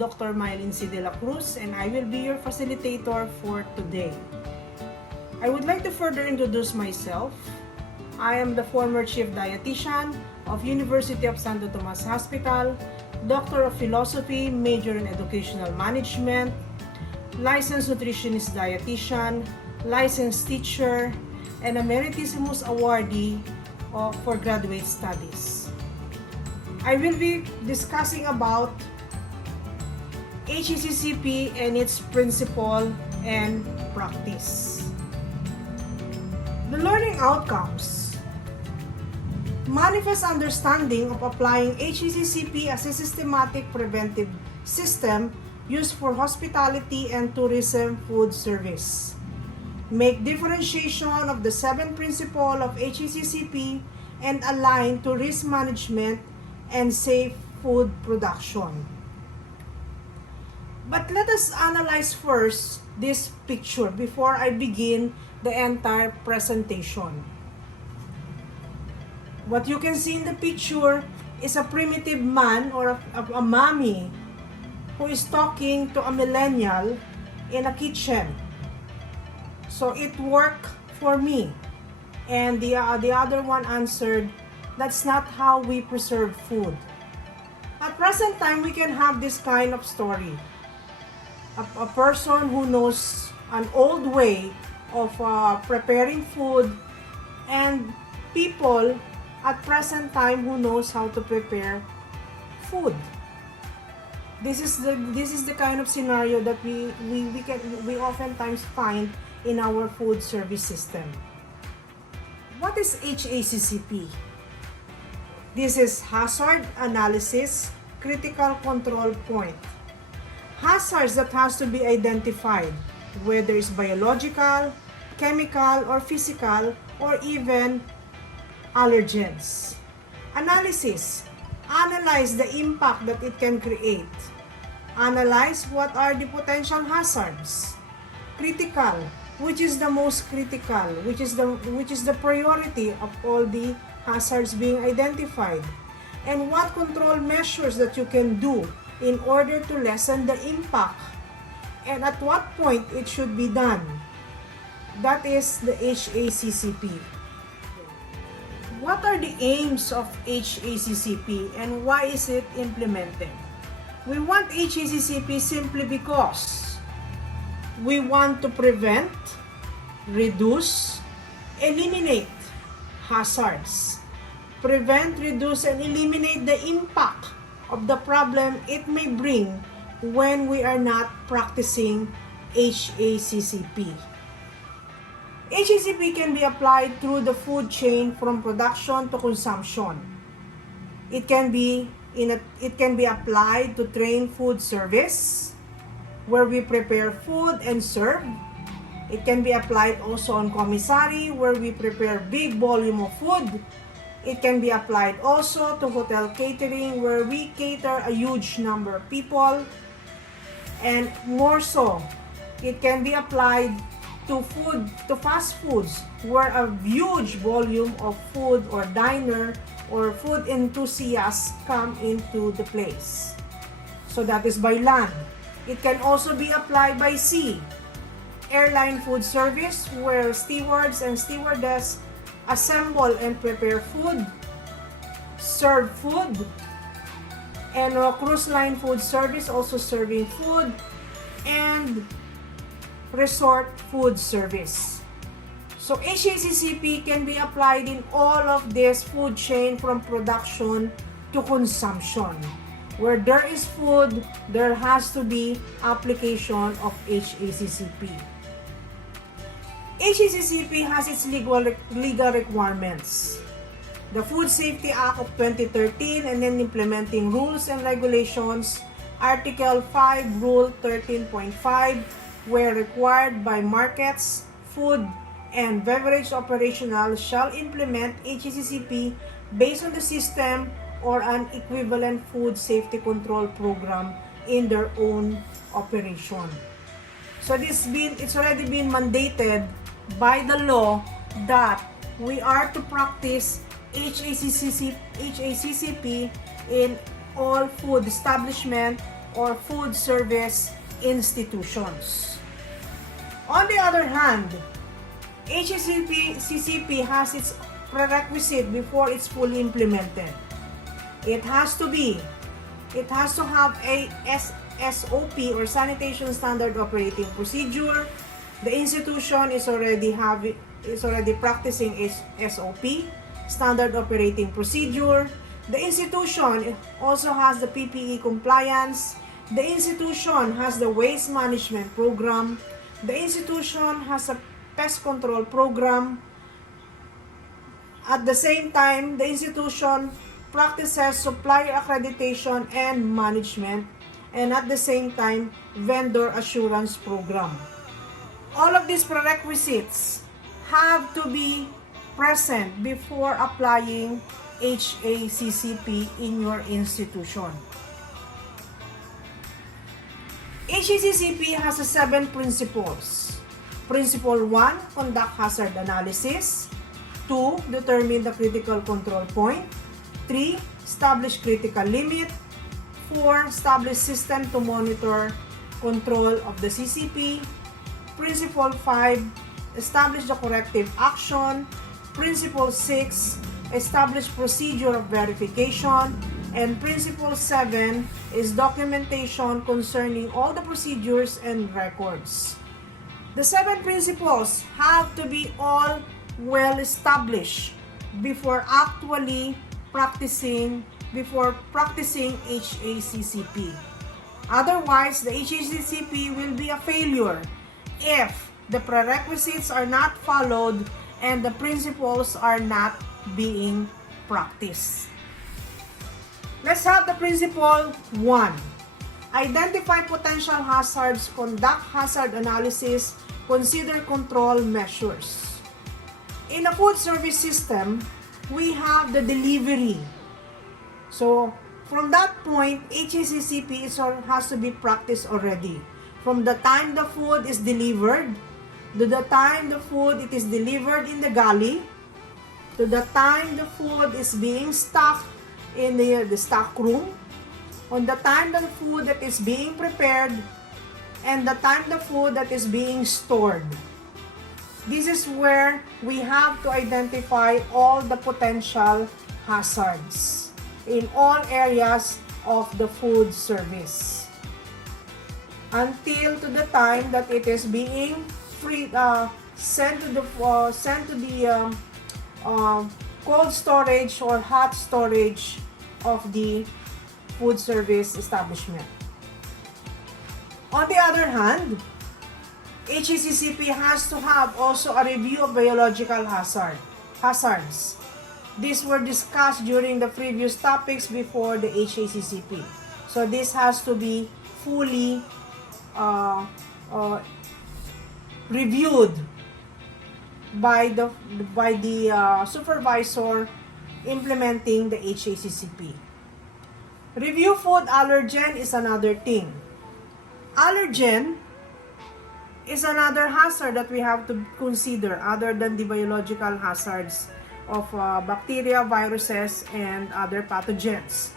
Dr. Dela Cruz, and I will be your facilitator for today. I would like to further introduce myself. I am the former Chief Dietitian of University of Santo Tomas Hospital, Doctor of Philosophy, major in Educational Management, licensed nutritionist dietitian, licensed teacher, and Emeritissimus awardee for graduate studies. I will be discussing about HACCP and its principle and practice. The learning outcomes. Manifest understanding of applying HACCP as a systematic preventive system used for hospitality and tourism food service. Make differentiation of the 7 principles of HACCP and align to risk management and safe food production. But let us analyze first this picture before I begin the entire presentation. What you can see in the picture is a primitive man or a mommy who is talking to a millennial in a kitchen. So it worked for me. And the other one answered, that's not how we preserve food. At present time, we can have this kind of story. A person who knows an old way of preparing food, and people at present time who knows how to prepare food. This is the kind of scenario that we oftentimes find in our food service system. What is HACCP? This is hazard analysis critical control point. Hazards that has to be identified, whether it's biological, chemical, or physical, or even allergens. Analysis. Analyze the impact that it can create. Analyze what are the potential hazards. Critical, which is the most critical, which is the priority of all the hazards being identified, and what control measures that you can do in order to lessen the impact, and at what point it should be done. That is the HACCP. What are the aims of HACCP and why is it implemented? We want HACCP simply because we want to prevent, reduce, eliminate hazards. Prevent, reduce, and eliminate the impact of the problem it may bring when we are not practicing HACCP. HACCP can be applied through the food chain from production to consumption. It can be applied to train food service, where we prepare food and serve. It can be applied also on commissary, where we prepare big volume of food. It can be applied also to hotel catering, where we cater a huge number of people. And more so, it can be applied to fast foods, where a huge volume of food or diner or food enthusiasts come into the place. So that is by land. It can also be applied by sea. Airline food service, where stewards and stewardess assemble and prepare food, serve food, and cruise line food service also serving food, and resort food service. So HACCP can be applied in all of this food chain from production to consumption. Where there is food, there has to be application of HACCP. HACCP has its legal requirements. The Food Safety Act of 2013 and then implementing rules and regulations, Article 5, Rule 13.5, where required by markets, food, and beverage operational shall implement HACCP based on the system or an equivalent food safety control program in their own operation. So it's already been mandated by the law that we are to practice HACCP in all food establishment or food service institutions. On the other hand, HACCP has its prerequisite before it's fully implemented. It has to have a SOP or Sanitation Standard Operating Procedure. The institution is already practicing SOP, Standard Operating Procedure. The institution also has the PPE compliance. The institution has the waste management program. The institution has a pest control program. At the same time, the institution practices supplier accreditation and management, and at the same time, vendor assurance program. All of these prerequisites have to be present before applying HACCP in your institution. HACCP has 7 principles. Principle 1, conduct hazard analysis. 2, determine the critical control point. 3, establish critical limit. 4, establish system to monitor control of the CCP. Principle 5, establish the corrective action. Principle 6, establish procedure of verification. And Principle 7 is documentation concerning all the procedures and records. The 7 principles have to be all well established before practicing HACCP. Otherwise, the HACCP will be a failure if the prerequisites are not followed and the principles are not being practiced. Let's have the principle 1. Identify potential hazards, conduct hazard analysis, consider control measures. In a food service system, we have the delivery. So, from that point, HACCP has to be practiced already. From the time the food is delivered, to the time the food it is delivered in the galley, to the time the food is being stocked in the stock room, on the time the food that is being prepared, and the time the food that is being stored. This is where we have to identify all the potential hazards in all areas of the food service until to the time that it is being sent to the cold storage or hot storage of the food service establishment. On the other hand, HACCP has to have also a review of biological hazards. These were discussed during the previous topics before the HACCP. So this has to be fully reviewed by the supervisor implementing the HACCP. Review food allergen is another thing. Allergen is another hazard that we have to consider other than the biological hazards of bacteria, viruses, and other pathogens.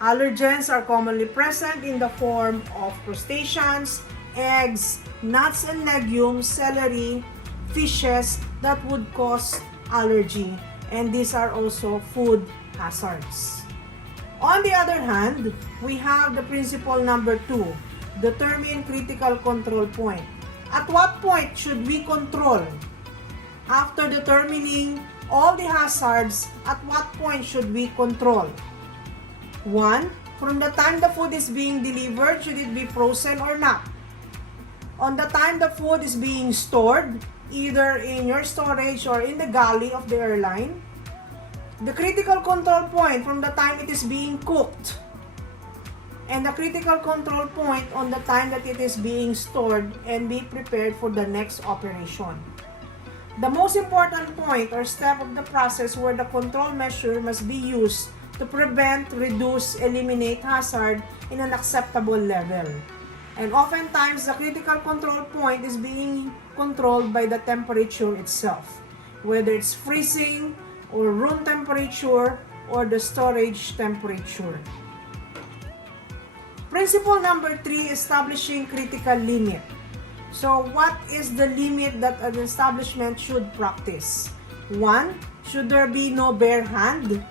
Allergens are commonly present in the form of crustaceans, eggs, nuts and legumes, celery, fishes that would cause allergy, and these are also food hazards. On the other hand, we have the principle number 2, determine critical control point. At what point should we control? After determining all the hazards, at what point should we control? 1. From the time the food is being delivered, should it be frozen or not? On the time the food is being stored, either in your storage or in the galley of the airline. The critical control point from the time it is being cooked. And the critical control point on the time that it is being stored and be prepared for the next operation. The most important point or step of the process where the control measure must be used to prevent, reduce, eliminate hazard in an acceptable level. And oftentimes, the critical control point is being controlled by the temperature itself, whether it's freezing or room temperature or the storage temperature. Principle number 3, establishing critical limit. So what is the limit that an establishment should practice? 1, should there be no bare hand?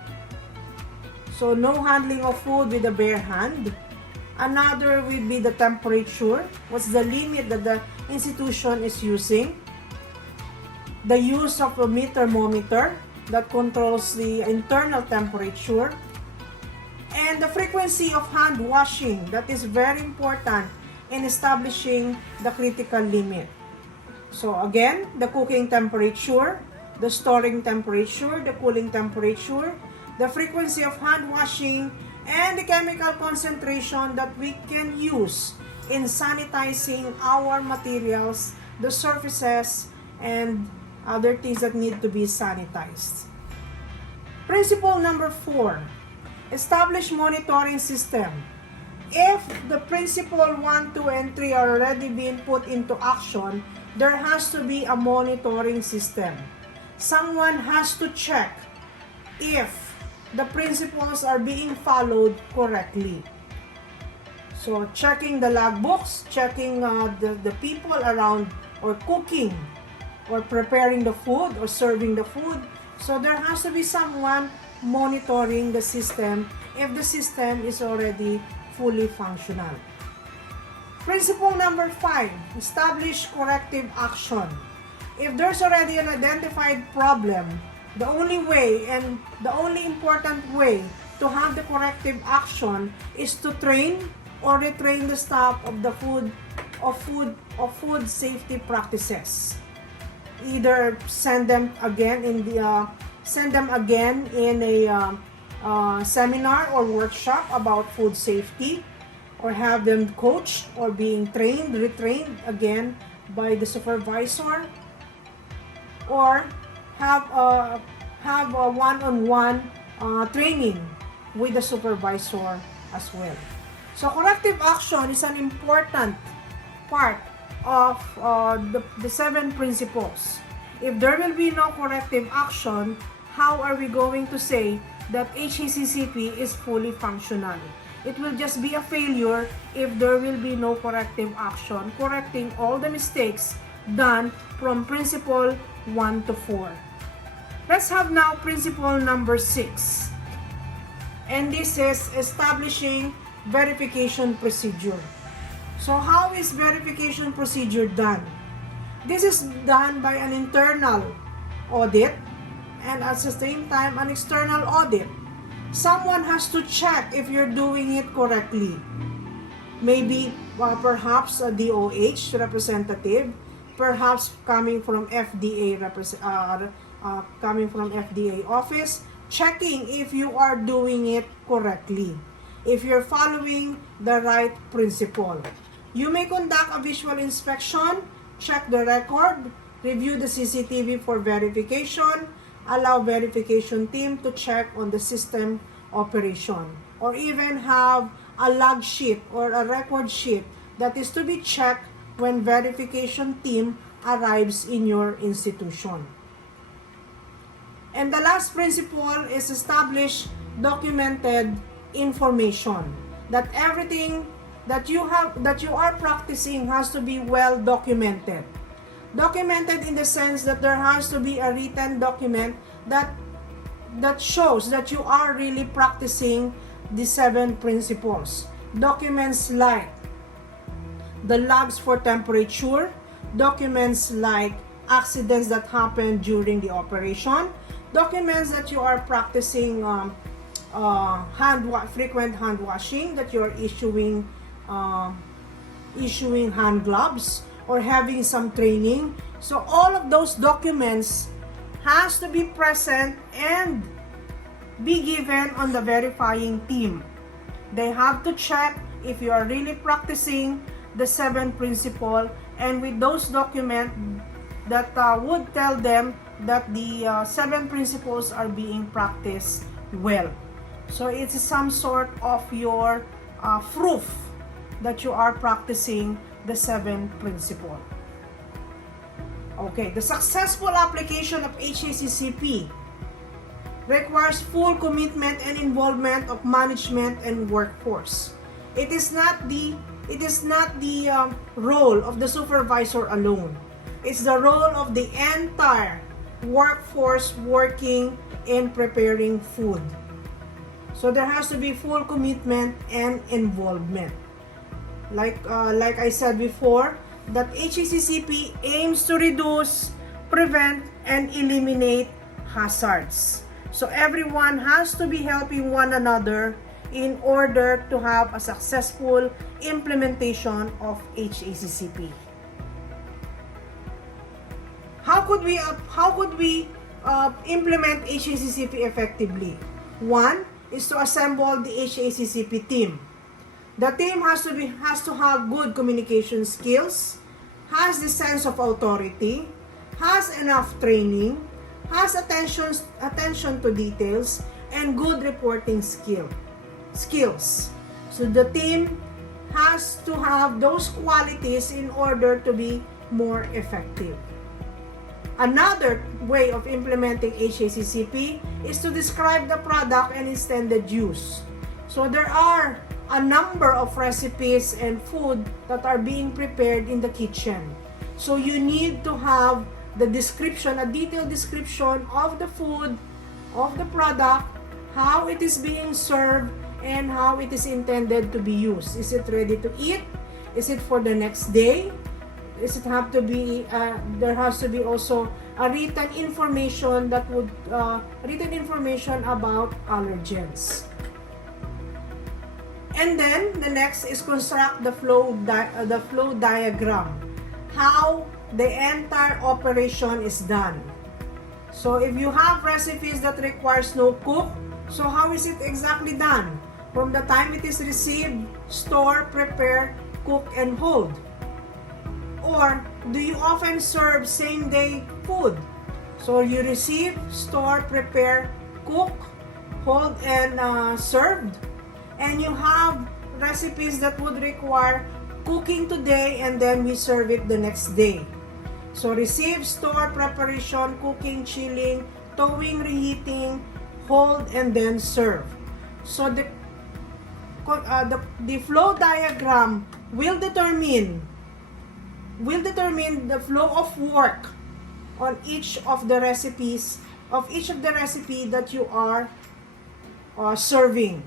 So no handling of food with a bare hand. Another would be the temperature. What's the limit that the institution is using? The use of a thermometer that controls the internal temperature. And the frequency of hand washing, that is very important in establishing the critical limit. So again, the cooking temperature, the storing temperature, the cooling temperature, the frequency of hand washing, and the chemical concentration that we can use in sanitizing our materials, the surfaces, and other things that need to be sanitized. Principle number 4, establish monitoring system. If the principle 1, 2, and 3 are already being put into action, there has to be a monitoring system. Someone has to check if the principles are being followed correctly. So checking the logbooks, checking the people around or cooking or preparing the food or serving the food. So there has to be someone monitoring the system if the system is already fully functional. Principle number 5, establish corrective action. If there's already an identified problem, the only way and the only important way to have the corrective action is to train or retrain the staff of the food safety practices. Either send them again in a seminar or workshop about food safety, or have them coached or being retrained again by the supervisor, or have a one-on-one training with the supervisor as well. So corrective action is an important part of the 7 principles. If there will be no corrective action, how are we going to say that HACCP is fully functional? It will just be a failure if there will be no corrective action, correcting all the mistakes done from principle 1 to 4. Let's have now principle number 6. And this is establishing verification procedure. So how is verification procedure done? This is done by an internal audit and at the same time an external audit. Someone has to check if you're doing it correctly. Maybe perhaps a DOH representative, perhaps coming from FDA office, checking if you are doing it correctly, if you're following the right principle. You may conduct a visual inspection, check the record, review the CCTV for verification, allow verification team to check on the system operation, or even have a log sheet or a record sheet that is to be checked when verification team arrives in your institution. And the last principle is establish documented information, that everything that you are practicing has to be well documented. Documented in the sense that there has to be a written document that shows that you are really practicing the 7 principles. Documents like the logs for temperature, documents like accidents that happened during the operation, documents that you are practicing frequent hand washing, that you are issuing hand gloves or having some training. So all of those documents has to be present and be given on the verifying team. They have to check if you are really practicing the 7 principles, and with those documents that would tell them that the 7 principles are being practiced well. So it's some sort of your proof that you are practicing the 7 principles. Okay, the successful application of HACCP requires full commitment and involvement of management and workforce. It is not the role of the supervisor alone. It's the role of the entire workforce working in preparing food. So there has to be full commitment and involvement. Like I said before, that HACCP aims to reduce, prevent, and eliminate hazards. So everyone has to be helping one another in order to have a successful implementation of HACCP. How could we implement HACCP effectively? One is to assemble the HACCP team. The team has to have good communication skills, has the sense of authority, has enough training, has attention to details, and good reporting skills. So the team has to have those qualities in order to be more effective. Another way of implementing HACCP is to describe the product and intended use. So there are a number of recipes and food that are being prepared in the kitchen. So you need to have the description, a detailed description of the food, of the product, how it is being served, and how it is intended to be used. Is it ready to eat? Is it for the next day? Does it have to be, there has to be also a written information that would, written information about allergens. And then the next is construct the flow diagram, how the entire operation is done. So if you have recipes that requires no cook, so how is it exactly done? From the time it is received, store, prepare, cook, and hold. Or do you often serve same day food? So you receive, store, prepare, cook, hold, and served. And you have recipes that would require cooking today and then we serve it the next day. So receive, store, preparation, cooking, chilling, towing, reheating, hold, and then serve. So the flow diagram will determine the flow of work on each of the recipes that you are serving.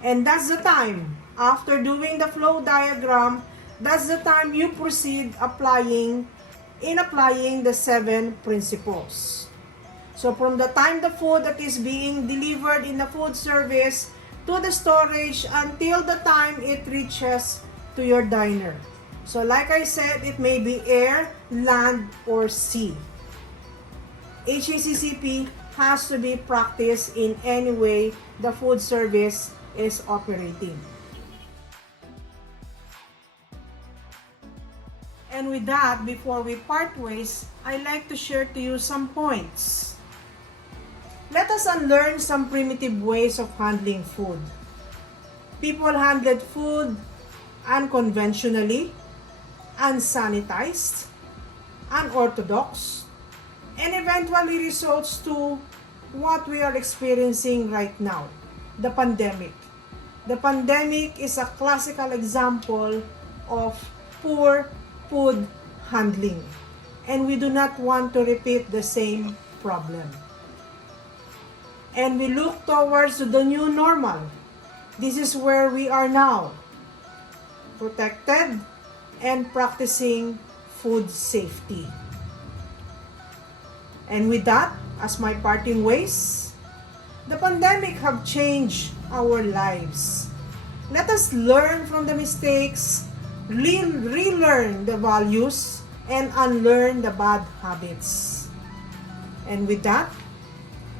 And that's the time, after doing the flow diagram, that's the time you proceed applying the 7 principles. So from the time the food that is being delivered in the food service to the storage until the time it reaches to your diner. So like I said, it may be air, land, or sea. HACCP has to be practiced in any way the food service is operating. And with that, before we part ways, I'd like to share to you some points. Let us unlearn some primitive ways of handling food. People handled food unconventionally, unsanitized, unorthodox, and eventually results to what we are experiencing right now, the pandemic. The pandemic is a classical example of poor food handling, and we do not want to repeat the same problem. And we look towards the new normal. This is where we are now, protected and practicing food safety. And with that, as my parting ways, the pandemic have changed our lives. Let us learn from the mistakes, relearn the values, and unlearn the bad habits. And with that,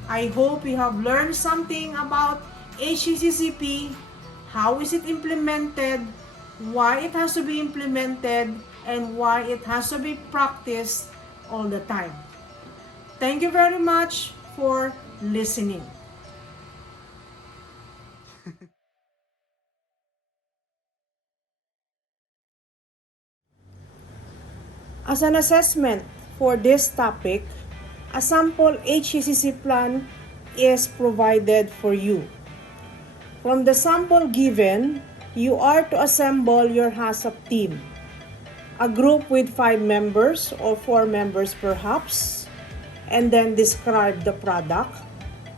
I hope you have learned something about HACCP, how is it implemented, why it has to be implemented, and why it has to be practiced all the time. Thank you very much for listening. As an assessment for this topic, a sample HACCP plan is provided for you. From the sample given, you are to assemble your HACCP team. A group with 5 members or 4 members perhaps, and then describe the product.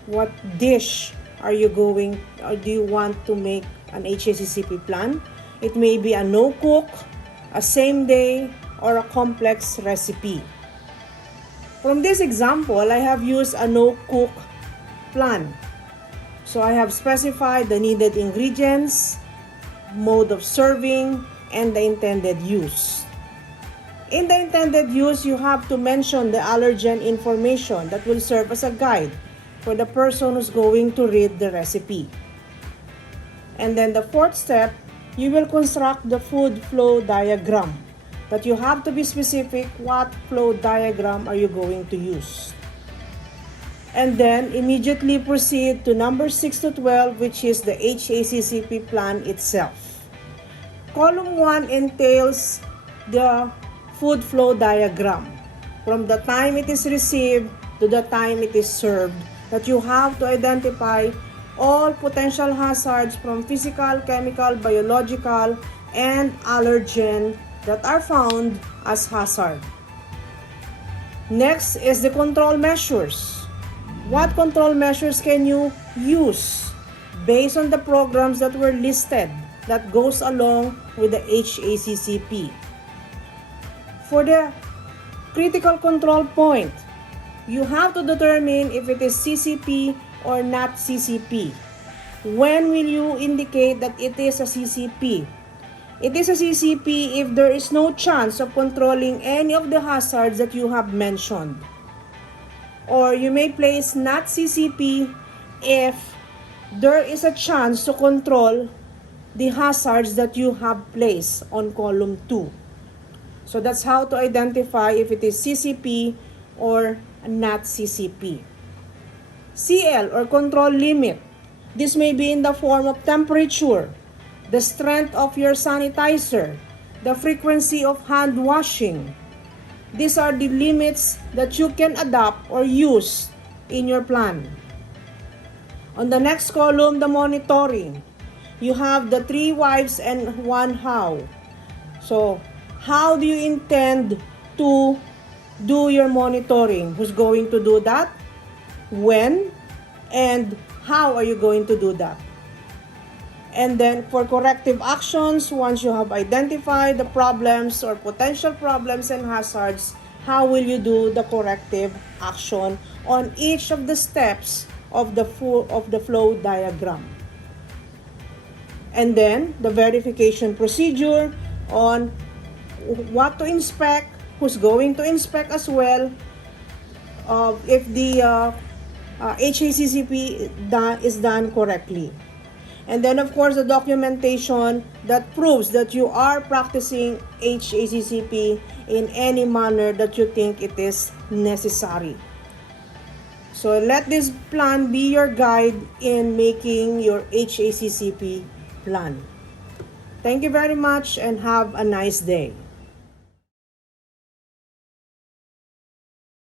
What dish are you going, or do you want to make an HACCP plan? It may be a no-cook, a same-day, or a complex recipe. From this example, I have used a no-cook plan. So I have specified the needed ingredients, mode of serving, and the intended use. In the intended use, you have to mention the allergen information that will serve as a guide for the person who's going to read the recipe. And then the fourth step, you will construct the food flow diagram. That you have to be specific what flow diagram are you going to use. And then immediately proceed to number 6 to 12, which is the HACCP plan itself. Column 1 entails the food flow diagram. From the time it is received to the time it is served, that you have to identify all potential hazards from physical, chemical, biological, and allergen that are found as hazard. Next is the control measures. What control measures can you use based on the programs that were listed that goes along with the HACCP? For the critical control point, you have to determine if it is CCP or not CCP. When will you indicate that it is a CCP? It is a CCP if there is no chance of controlling any of the hazards that you have mentioned. Or you may place not CCP if there is a chance to control the hazards that you have placed on column 2. So that's how to identify if it is CCP or not CCP. CL or control limit. This may be in the form of temperature, the strength of your sanitizer, the frequency of hand washing. These are the limits that you can adopt or use in your plan. On the next column, the monitoring. You have the 3 whys and 1 how. So, how do you intend to do your monitoring? Who's going to do that? When? And how are you going to do that? And then for corrective actions, once you have identified the problems or potential problems and hazards, how will you do the corrective action on each of the steps of the flow diagram? And then the verification procedure on what to inspect, who's going to inspect as well, if the HACCP is done correctly. And then of course the documentation that proves that you are practicing HACCP in any manner that you think it is necessary. So let this plan be your guide in making your HACCP plan. Thank you very much and have a nice day.